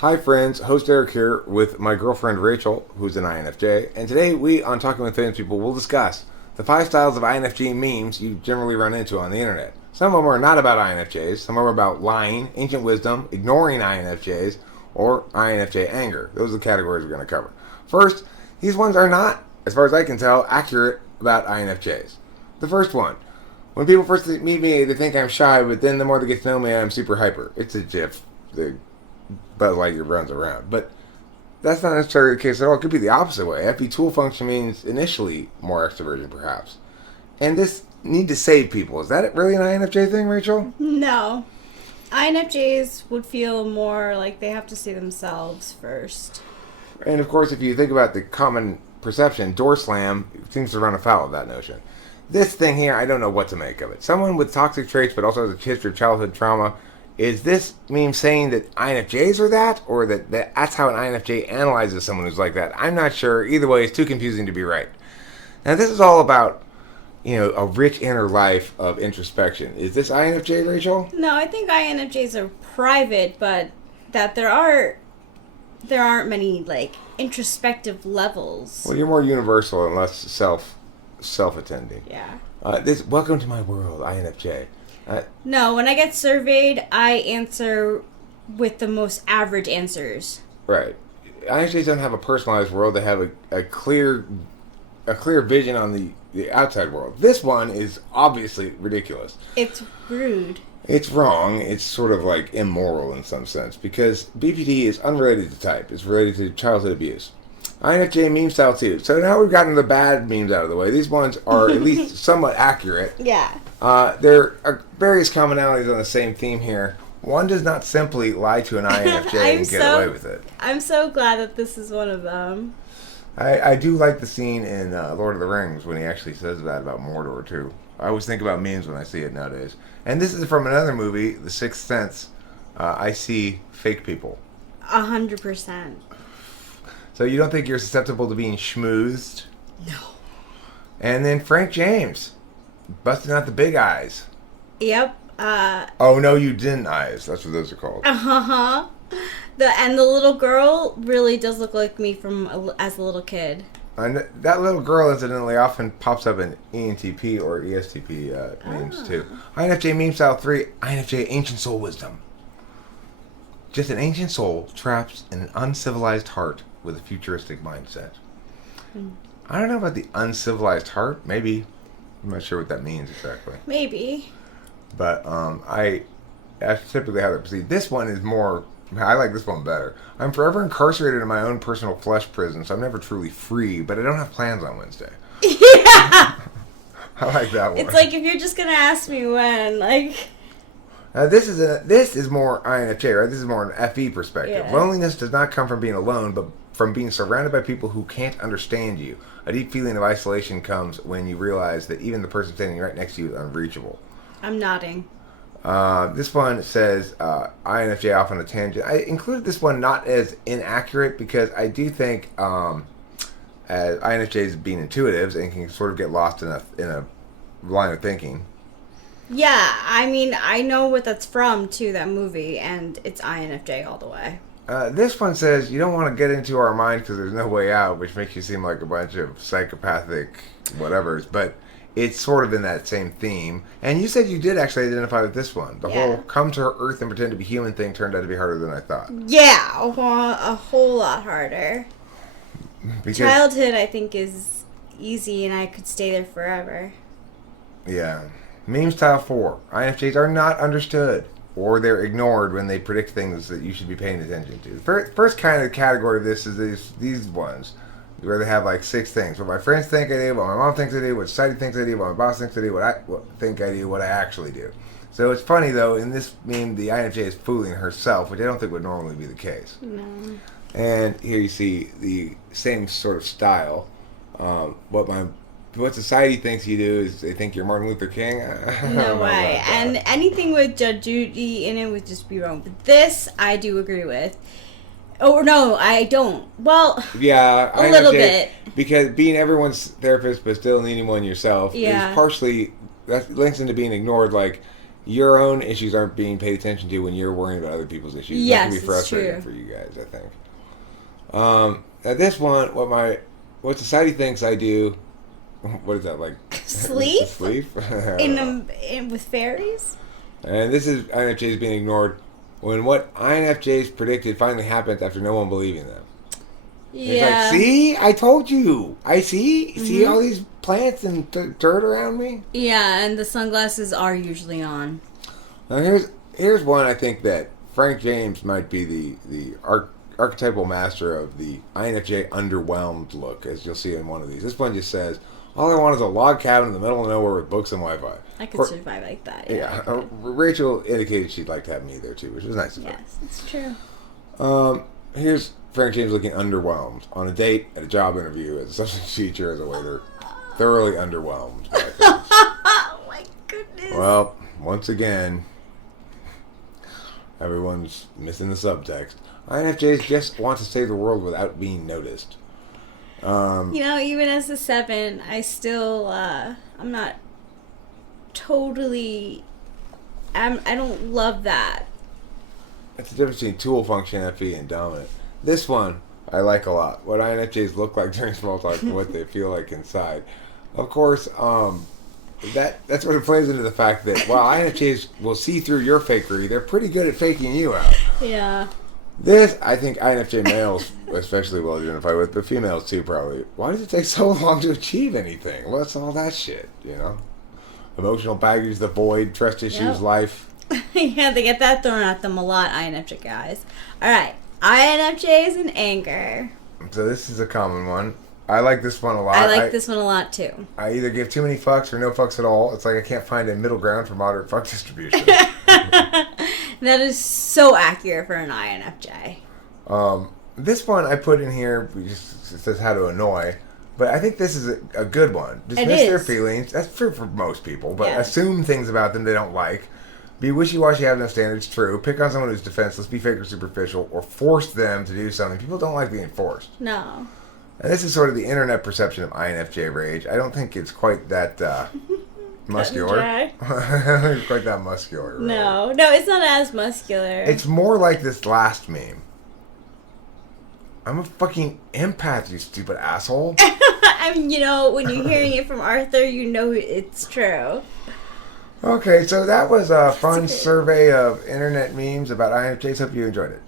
Hi friends, host Eric here with my girlfriend Rachel, who's an INFJ, and today we, on Talking with Famous People, will discuss the 5 styles of INFJ memes you generally run into on the internet. Some of them are not about INFJs, some are about lying, ancient wisdom, ignoring INFJs, or INFJ anger. Those are the categories we're going to cover. First, these ones are not, as far as I can tell, accurate about INFJs. The first one: when people first meet me, they think I'm shy, but then the more they get to know me, I'm super hyper. It's a GIF. The Buzz Lightyear runs around. But that's not necessarily the case at all. It could be the opposite way. FB tool function means initially more extroversion, perhaps. And this need to save people. Is that really an INFJ thing, Rachel? No. INFJs would feel more like they have to see themselves first. And of course, if you think about the common perception, door slam seems to run afoul of that notion. This thing here, I don't know what to make of it. Someone with toxic traits but also has a history of childhood trauma. Is this meme saying that INFJs are that? Or that that's how an INFJ analyzes someone who's like that? I'm not sure. Either way, it's too confusing to be right. Now, this is all about, a rich inner life of introspection. Is this INFJ, Rachel? No, I think INFJs are private, but that there aren't many introspective levels. Well, you're more universal and less self-attending. Yeah. Welcome to my world, INFJ. No, when I get surveyed, I answer with the most average answers. Right. INFJs don't have a personalized world. They have a clear vision on the outside world. This one is obviously ridiculous. It's rude. It's wrong. It's sort of like immoral in some sense because BPD is unrelated to type. It's related to childhood abuse. INFJ meme style too. So now we've gotten the bad memes out of the way. These ones are at least somewhat accurate. Yeah. There are various commonalities on the same theme here. One does not simply lie to an INFJ and get away with it. I'm so glad that this is one of them. I do like the scene in Lord of the Rings when he actually says that about Mordor too. I always think about memes when I see it nowadays. And this is from another movie, The Sixth Sense. I see fake people. 100%. So you don't think you're susceptible to being schmoozed? No. And then Frank James, busting out the big eyes. Yep. Oh no, you didn't eyes. That's what those are called. Uh-huh. The little girl really does look like me as a little kid. And that little girl, incidentally, often pops up in ENTP or ESTP memes too. INFJ meme style 3, INFJ ancient soul wisdom. Just an ancient soul trapped in an uncivilized heart with a futuristic mindset. I don't know about the uncivilized heart. Maybe. I'm not sure what that means exactly. Maybe. But that's typically how they proceed. This one is more... I like this one better. I'm forever incarcerated in my own personal flesh prison, so I'm never truly free, but I don't have plans on Wednesday. Yeah! I like that one. It's like if you're just going to ask me when, this is more INFJ, right? This is more an FE perspective. Yeah. Loneliness does not come from being alone, but from being surrounded by people who can't understand you. A deep feeling of isolation comes when you realize that even the person standing right next to you is unreachable. I'm nodding. This one says INFJ off on a tangent. I included this one not as inaccurate because I do think as INFJs being intuitives and can sort of get lost in a line of thinking. Yeah, I mean, I know what that's from, too, that movie, and it's INFJ all the way. This one says you don't want to get into our mind because there's no way out, which makes you seem like a bunch of psychopathic whatevers, but it's sort of in that same theme. And you said you did actually identify with this one. The whole come to Earth and pretend to be human thing turned out to be harder than I thought. Yeah, a whole lot harder. Because childhood, I think, is easy and I could stay there forever. Yeah. Meme style 4. INFJs are not understood, or they're ignored when they predict things that you should be paying attention to. The first kind of category of this is these ones, where they have like 6 things. What my friends think I do, what my mom thinks I do, what society thinks I do, what my boss thinks I do, what I think I do, what I actually do. So it's funny, though, in this meme, the INFJ is fooling herself, which I don't think would normally be the case. No. And here you see the same sort of style. What society thinks you do is they think you're Martin Luther King. No way. And anything with Judge Judy in it would just be wrong. But this, I do agree with. Oh, no, I don't. Well, yeah, a little bit. Because being everyone's therapist but still needing one yourself is partially, that links into being ignored. Like, your own issues aren't being paid attention to when you're worrying about other people's issues. Yes, that can be it's frustrating true. for you guys, I think. At this one, what society thinks I do, what is that, like? Sleep? Sleep? With fairies? And this is INFJs being ignored when what INFJs predicted finally happened after no one believing them. Yeah. It's like, see? I told you. I see? See all these plants and dirt around me? Yeah, and the sunglasses are usually on. Now here's one I think that Frank James might be the archetypal master of the INFJ underwhelmed look, as you'll see in one of these. This one just says, all I want is a log cabin in the middle of nowhere with books and Wi-Fi. I could survive like that. Yeah. Rachel indicated she'd like to have me there too, which was nice of her. Yes, it's true. Here's Frank James looking underwhelmed on a date, at a job interview, as a substitute teacher, as a waiter. Thoroughly underwhelmed by things. Oh my goodness. Well, once again, everyone's missing the subtext. INFJs just want to save the world without being noticed. Even as a 7, I still, I'm not totally, I don't love that. It's the difference between tool function, FE, and dominant. This one, I like a lot. What INFJs look like during small talk and what they feel like inside. Of course, that's what it plays into the fact that while INFJs will see through your fakery, they're pretty good at faking you out. Yeah. This, I think INFJ males especially will identify with, but females too probably. Why does it take so long to achieve anything? What's all that shit, Emotional baggage, the void, trust issues, life. Yeah, they get that thrown at them a lot, INFJ guys. Alright, INFJs and anger. So this is a common one. I like this one a lot. I like this one a lot too. I either give too many fucks or no fucks at all. It's like I can't find a middle ground for moderate fuck distribution. That is so accurate for an INFJ. This one I put in here, it says how to annoy, but I think this is a good one. Dismiss their feelings. That's true for most people, but assume things about them they don't like. Be wishy-washy, have no standards, true. Pick on someone who's defenseless, be fake or superficial, or force them to do something. People don't like being forced. No. And this is sort of the internet perception of INFJ rage. I don't think it's quite that muscular. It's quite that muscular. Really. No, it's not as muscular. It's more like this last meme. I'm a fucking empath, you stupid asshole. I mean, when you're hearing it from Arthur, it's true. Okay, so that was a fun survey of internet memes about INFJs. Hope you enjoyed it.